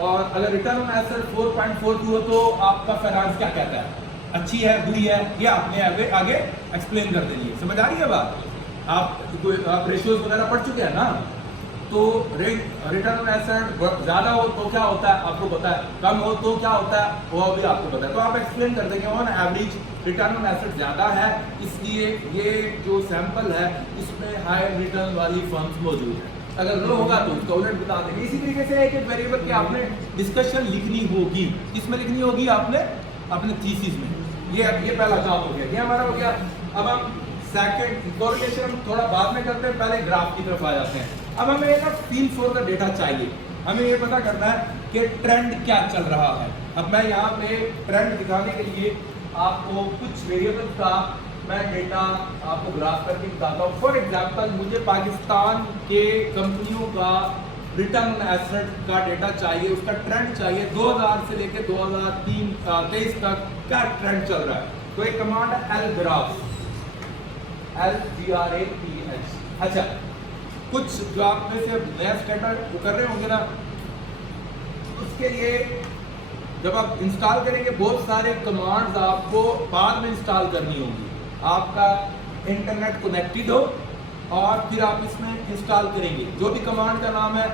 और अगर return on asset 4.42 हो तो आपका फाइनेंस क्या कहता है, अच्छी है बुरी है, ये आपने आगे एक्सप्लेन कर देनी है। समझ आ रही है बात? आप रेशियोज वगैरह पढ़ चुके हैं ना? तो रिटर्न ऑन एसेट ज़्यादा हो तो क्या होता है आपको पता है, कम हो तो क्या होता है वो भी आपको पता है। तो आप एक्सप्लेन कर देंगे on average return on asset ज़्यादा है, इसलिए ये जो सैंपल है इसमें हाई रिटर्न वाली फर्म्स मौजूद है। अगर लो होगा तो उसका उलट बता देंगे। इसी तरीके से एक एक वेरिएबल की आपने डिस्कशन लिखनी होगी। किसमें लिखनी होगी? आपने अपने थीसिस में। ये पहला काम हो गया, ये हमारा हो गया। अब हम सेकंड कोरिलेशन हम थोड़ा बाद में करते हैं, पहले ग्राफ की तरफ आ जाते हैं। अब हमें एक फील फॉर द डेटा चाहिए, हमें ये पता करना है कि ट्रेंड क्या चल रहा है। अब मैं यहाँ पे ट्रेंड दिखाने के लिए आपको कुछ वेरिएबल का मैं डेटा आपको ग्राफ करके बताता हूँ। फॉर एग्जांपल मुझे पाकिस्तान के कंपनियों का रिटर्न ऑन एसेट का डेटा चाहिए, उसका ट्रेंड चाहिए 2000 से लेकर 2023 तक क्या ट्रेंड चल रहा है। तो एक कमांड है एलग्राफ, LGRAPH। अच्छा, कुछ जो आप में से नया स्टेटस वो कर रहे होंगे ना, उसके लिए जब आप इंस्टॉल करेंगे बहुत सारे कमांड्स आपको बाद में इंस्टॉल करनी होगी। आपका इंटरनेट कनेक्टेड हो और फिर आप इसमें इंस्टॉल करेंगे। जो भी कमांड का नाम है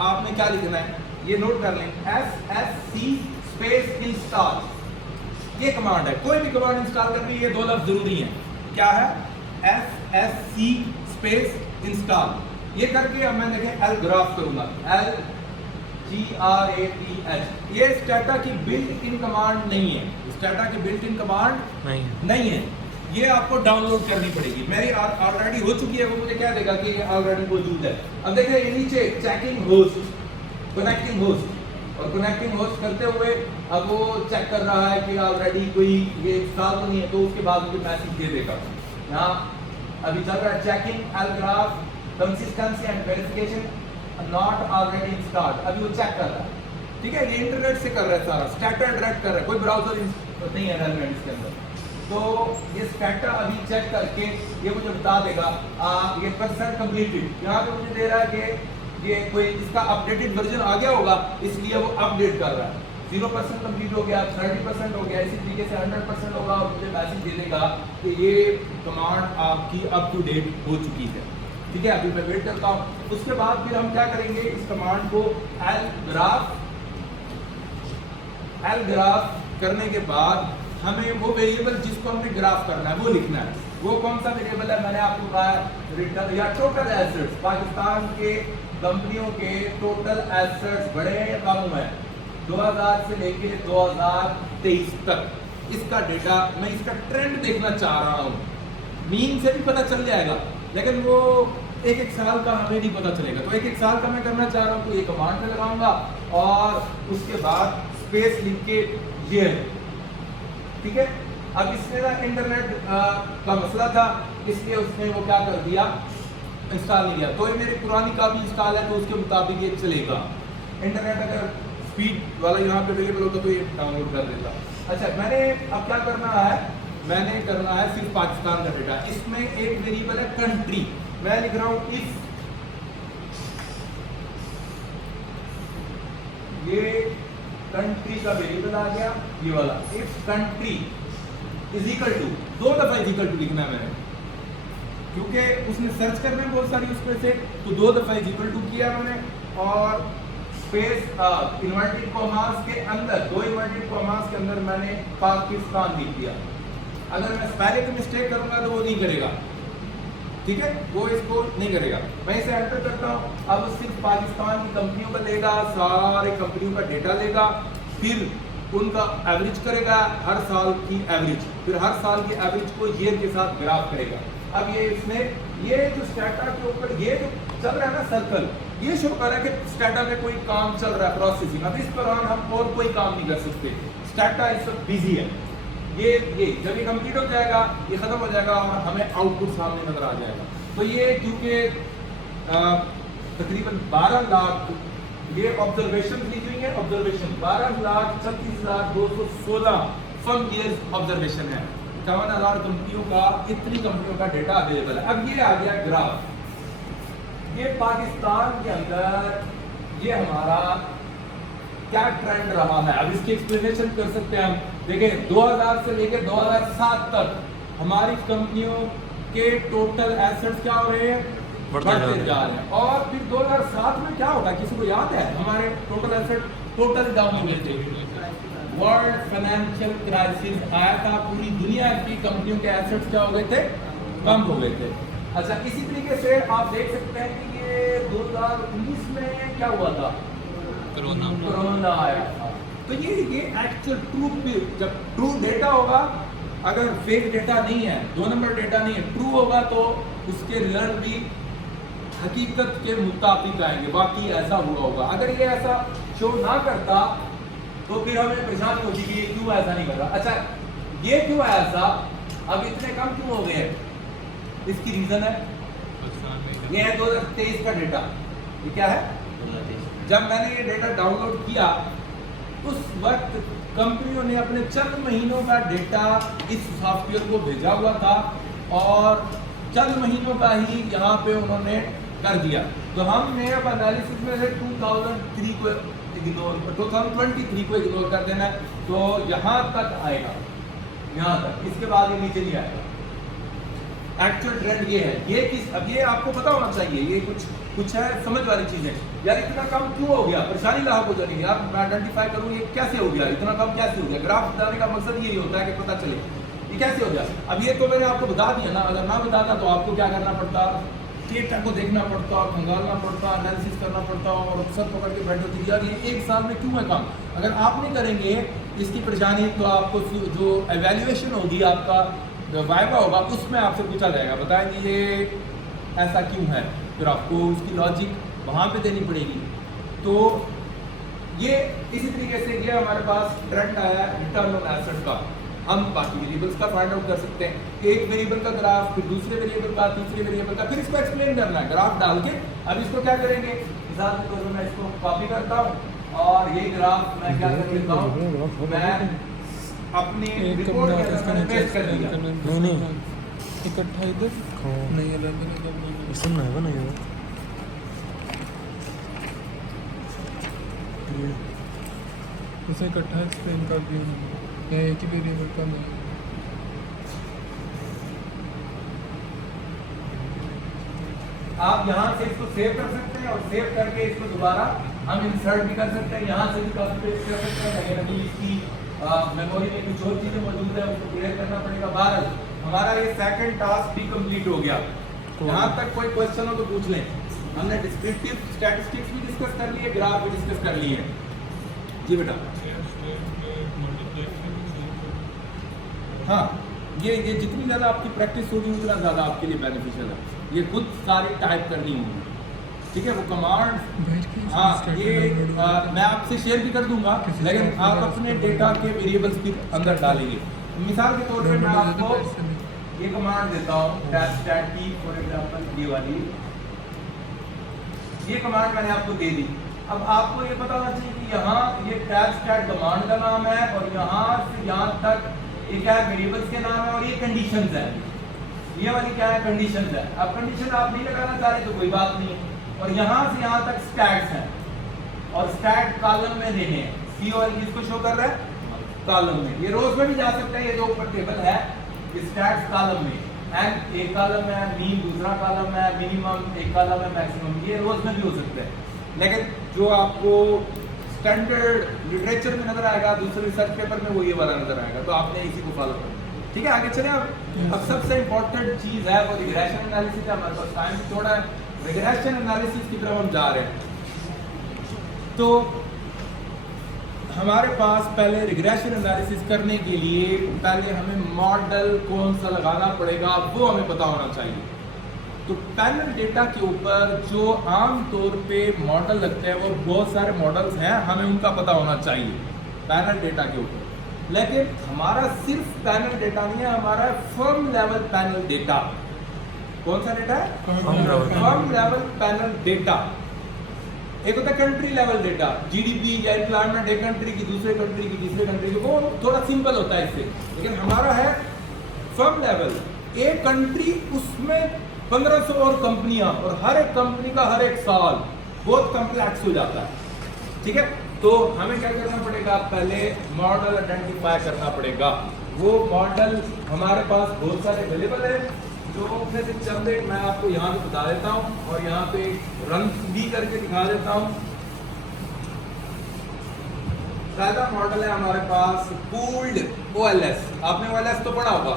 आपने क्या लिखना है ये नोट कर लें, SSC स्पेस इंस्टॉल। ये कमांड है, कोई भी कमांड इंस्टॉल करनी है ये दो लफ्ज जरूरी हैं। क्या है? SSC space install. ये करके अब मैं देखें एलग्राफ करूंगा, LGRAPH। ये स्टेटा की बिल्ट इन कमांड नहीं है, स्टेटा की बिल्ट इन कमांड नहीं है, ये आपको डाउनलोड करनी पड़ेगी। मेरी ऑलरेडी हो चुकी है, वो मुझे क्या देगा कि ये ऑलरेडी मौजूद है। अब देखिए ये नीचे चेकिंग होस्ट, कनेक्टिंग होस्ट, और कनेक्टिंग होस्ट करते हुए अब वो चेक कर रहा है कि ऑलरेडी कोई ये इंस्टॉल तो नहीं है, तो उसके बाद मुझे मैसेज दे देगा। यहाँ अभी चल रहा है चेकिंग एलग्राफ consistency and verification not already installed. अभी वो चेक कर रहा है, ठीक है। ये इंटरनेट से कर रहा है सारा, स्टेटा डायरेक्ट कर रहा है, कोई ब्राउजर नहीं है रेलेवेंट इसके अंदर। तो ये स्टेटा अभी चेक करके ये मुझे बता देगा ये परसेंट कंप्लीटेड। यहाँ पे मुझे दे रहा है कि ये कोई इसका अपडेटेड वर्जन आ गया होगा, इसलिए वो अपडेट कर रहा है। 0% कंप्लीट हो गया, 30% हो गया, इसी तरीके से 100% होगा और मुझे मैसेज दे देगा कि ये कमांड आपकी अप टू डेट हो चुकी है, ठीक है। अभी मैं वेट करता हूँ। उसके बाद फिर हम क्या करेंगे, इस कमांड को एलग्राफ करने के बाद हमें वो वेरिएबल जिसको हमने ग्राफ करना है वो लिखना है। वो कौन सा वेरिएबल है? मैंने आपको कहा रिटर्न या टोटल एसेट्स, पाकिस्तान के कंपनियों के टोटल एसेट्स बड़े हैं या कम है 2000 से लेके 2023 तक। इसका डेटा मैं इसका ट्रेंड देखना चाह रहा हूँ। मीन से भी पता चल जाएगा, लेकिन वो एक साल का हमें नहीं पता चलेगा। तो एक साल का मैं करना चाह रहा हूँ, तो ये कमांड पे लगाऊंगा और उसके बाद स्पेस लिख के ये, ठीक है। अब इसमें ना इंटरनेट का मसला था, इसलिए उसने वो क्या कर दिया, इंस्टॉल नहीं किया। तो ये मेरी पुरानी का भी इंस्टॉल है, तो उसके मुताबिक ये चलेगा। इंटरनेट अगर स्पीड वाला यहाँ पे अवेलेबल होता तो ये डाउनलोड कर देता। अच्छा, मैंने अब क्या करना है, मैंने करना है सिर्फ पाकिस्तान का डेटा। इसमें एक वेरिएबल है कंट्री, मैं लिख रहा हूँ इफ ये कंट्री का वेरिएबल आ गया, ये वाला if country is equal to, दो दफा इज इक्वल टू लिखना है मैंने, क्योंकि उसने सर्च करना है बहुत सारी उसमें से, तो दो दफा इज इक्वल टू किया मैंने और स्पेस इन्वर्टेड कॉमास के अंदर, दो इन्वर्टेड कॉमास के अंदर मैंने पाकिस्तान लिख दिया। अगर मैं स्पेलिंग की मिस्टेक करूंगा तो वो नहीं करेगा, ठीक है, वो इसको नहीं करेगा। मैं इसे एंटर करता हूँ। अब सिर्फ पाकिस्तान की कंपनियों का लेगा, सारे कंपनियों का डेटा लेगा, फिर उनका एवरेज करेगा, हर साल की एवरेज, फिर हर साल की एवरेज को ईयर के साथ ग्राफ करेगा। अब ये इसने ये जो स्टेटा के ऊपर ये जो चल रहा है ना सर्कल, ये शो कर रहा है कि स्टेटा में कोई काम चल रहा है, प्रोसेसिंग। अब इस दौरान हम और कोई काम नहीं कर सकते, स्टेटा इस वक्त बिजी है। ये जब ये कंप्लीट हो जाएगा, ये खत्म हो जाएगा और हमें आउटपुट सामने नजर आ जाएगा। तो ये क्योंकि तकरीबन 12 लाख ये ऑब्जर्वेशन ली हुई है, ऑब्जर्वेशन 12,36,216 फर्म ईयर्स ऑब्जर्वेशन है। 51,000 कंपनियों का, इतनी कंपनियों का डेटा अवेलेबल है। अब ये आ गया ग्राफ, ये पाकिस्तान के अंदर ये हमारा क्या ट्रेंड रहा है, अब इसकी एक्सप्लेनेशन कर सकते हैं हम। देखिए 2000 से लेकर 2007 तक हमारी कंपनियों के टोटल एसेट्स क्या हो रहे हैं, बढ़ते जा रहे हैं। और फिर 2007 में क्या होगा, किसी को याद है? हमारे टोटल एसेट टोटल डाउन हो गए थे। वर्ल्ड फाइनेंशियल क्राइसिस आया था, पूरी दुनिया की कंपनियों के एसेट्स क्या हो गए थे, कम हो गए थे। अच्छा, इसी तरीके से आप देख सकते हैं कि ये 2019 में क्या हुआ था, कोरोना आया था। तो ये एक्चुअल ट्रू, जब ट्रू डेटा होगा, अगर फेक डेटा नहीं है, 2 नंबर डेटा नहीं है, ट्रू होगा तो उसके रिजल्ट भी हकीकत के मुताबिक आएंगे, बाकी ऐसा हुआ होगा। अगर ये ऐसा शो ना करता तो फिर हमें परेशानी होती कि ये क्यों ऐसा नहीं कर रहा। अच्छा, ये क्यों है ऐसा, अब इतने कम क्यों हो गए, इसकी रीजन है, ये है 2023 का डेटा। ये क्या है, जब मैंने ये डेटा डाउनलोड किया उस वक्त कंपनियों ने अपने चंद महीनों का डेटा इस सॉफ्टवेयर को भेजा हुआ था और चंद महीनों का ही यहाँ पे उन्होंने कर दिया। तो हमने अब एनालिसिस में से 2023 को इग्नोर कर देना है, तो यहाँ तक आएगा, यहाँ तक, इसके बाद ये नीचे नहीं आएगा। एक्चुअल ट्रेंड ये है, ये किस, अब ये आपको पता होना चाहिए, ये कुछ है समझ वाली चीज है। यार इतना कम क्यों हो गया, परेशानी लाभ हो जाएगी यार, मैं आइडेंटिफाई करूँ ये कैसे हो गया, इतना कम कैसे हो गया। ग्राफ बताने का मकसद यही होता है कि पता चले ये कैसे हो गया। अब ये तो मैंने आपको बता दिया ना, अगर ना बताता तो आपको क्या करना पड़ता, डेटा को देखना पड़ता, खंगालना पड़ता, एनालिसिस करना पड़ता और सर पकड़ के बैठे होती यार ये एक साल में क्यों है काम। अगर आप नहीं करेंगे इसकी परेशानी, तो आपको जो एवेल्युएशन होगी, आपका जो वाइवा होगा, उसमें आपसे पूछा जाएगा, बताएंगे ये ऐसा क्यों है, फिर आपको उसकी लॉजिक वहाँ पे देनी पड़ेगी। तो ये इसी तरीके से ये हमारे पास ट्रेंड आया रिटर्न ऑन एसेट का। हम बाकी वेरिएबल्स का फाइंड आउट कर सकते हैं, एक वेरिएबल का ग्राफ, फिर दूसरे वेरिएबल का, तीसरे वेरिएबल का, फिर इसको एक्सप्लेन करना है ग्राफ डाल के। अब इसको क्या करेंगे, मिसाल के तौर पर मैं इसको कॉपी करता हूँ और ये ग्राफ मैं क्या कर लेता हूँ, मैं अपनी रिपोर्ट के अंदर पेस्ट कर दिया। नहीं इकट्ठा इधर नहीं अलग सुनना है ना, ये उसे इकट्ठा एक्सप्लेन कर दिया या एक ही वेरिएबल का नहीं। आप यहाँ से इसको सेव कर सकते हैं और सेव करके इसको दोबारा हम इंसर्ट भी कर सकते हैं, यहाँ से भी कॉपी पेस्ट कर सकते हैं। अगर अभी इसकी मेमोरी में कुछ और चीजें मौजूद है उसको क्लियर करना पड़ेगा। बाहर हमारा ये सेकंड टास्क भी कंप्लीट हो गया। यहाँ तक कोई क्वेश्चन हो तो पूछ लें। हमने डिस्क्रिप्टिव स्टैटिस्टिक्स भी डिस्कस कर लिए, ग्राफ भी डिस्कस कर लिए। जी बेटा, हाँ, ये जितनी ज़्यादा आपकी प्रैक्टिस होगी उतना ज़्यादा आपके लिए बेनिफिशियल है। ये खुद सारी टाइप करनी होगी, ठीक है। वो कमांड, हाँ, ये मैं आपसे शेयर भी कर दूंगा, लेकिन आप अपने डेटा के वेरिएबल्स भी अंदर डालेंगे। मिसाल के तौर पे मैं आपको ये कमांड देता हूँ, stat की फॉर एग्जांपल, ये वाली, ये कमांड मैंने आपको दे दी। अब आपको ये पता होना चाहिए कि यहाँ ये stat कमांड का नाम है और यहाँ से यहाँ तक ये क्या है, वेरिएबल्स के नाम है और ये कंडीशंस है। ये वाली क्या है, कंडीशंस है। अब कंडीशन आप नहीं लगाना चाह रहे तो कोई बात नहीं है। और यहाँ से यहाँ तक स्टैट्स हैं और स्टैट कॉलम में देने हैं। सी और किसको शो कर रहा है, कॉलम में। ये रोज में भी जा सकता है, ये जो ऊपर टेबल है स्टैट्स कॉलम में, एंड एक कॉलम है, मीन दूसरा कॉलम है, मिनिमम एक कॉलम है, मैक्सिमम, ये रोज में भी हो सकता है। लेकिन जो आपको स्टैंडर्ड लिटरेचर में नजर आएगा, दूसरे रिसर्च पेपर में वो ये वाला नजर आएगा, तो आपने इसी को फॉलो करना, ठीक है। आगे चले। अब सबसे इंपॉर्टेंट चीज है वो रिग्रेशन एनालिसिस है। हमारे पास टाइम थोड़ा है, रिग्रेशन एनालिसिस की तरफ हम जा रहे हैं। तो हमारे पास पहले रिग्रेशन एनालिसिस करने के लिए पहले हमें मॉडल कौन सा लगाना पड़ेगा वो हमें पता होना चाहिए। तो पैनल डेटा के ऊपर जो आम तौर पे मॉडल लगते हैं वो बहुत सारे मॉडल्स हैं, हमें उनका पता होना चाहिए पैनल डेटा के ऊपर। लेकिन हमारा सिर्फ पैनल डेटा नहीं है, हमारा फर्म लेवल पैनल डेटा। कौन सा डेटा है, फर्म लेवल पैनल डेटा। एक होता है कंट्री लेवल डेटा, जीडीपी या एम्प्लॉयमेंट एक कंट्री की, दूसरे कंट्री की, तीसरे कंट्री की, वो थोड़ा सिंपल होता है इससे। लेकिन हमारा है फर्म लेवल, एक कंट्री, उसमें 1500 और कंपनियां, और हर एक कंपनी का हर एक साल बहुत कॉम्प्लेक्स हो जाता है, ठीक है। तो हमें क्या करना पड़ेगा, पहले मॉडल आइडेंटिफाई करना पड़ेगा। वो मॉडल हमारे पास बहुत सारे अवेलेबल है, जो उसमें से चंद एक मैं आपको यहाँ पे बता देता हूँ और यहाँ पे रन भी करके दिखा देता हूँ। पहला मॉडल है हमारे पास पूल्ड OLS। आपने OLS तो पढ़ा होगा,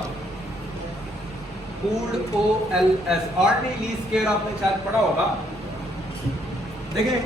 pooled OLS, ordinary lease care आपने शायद पढ़ा होगा। देखें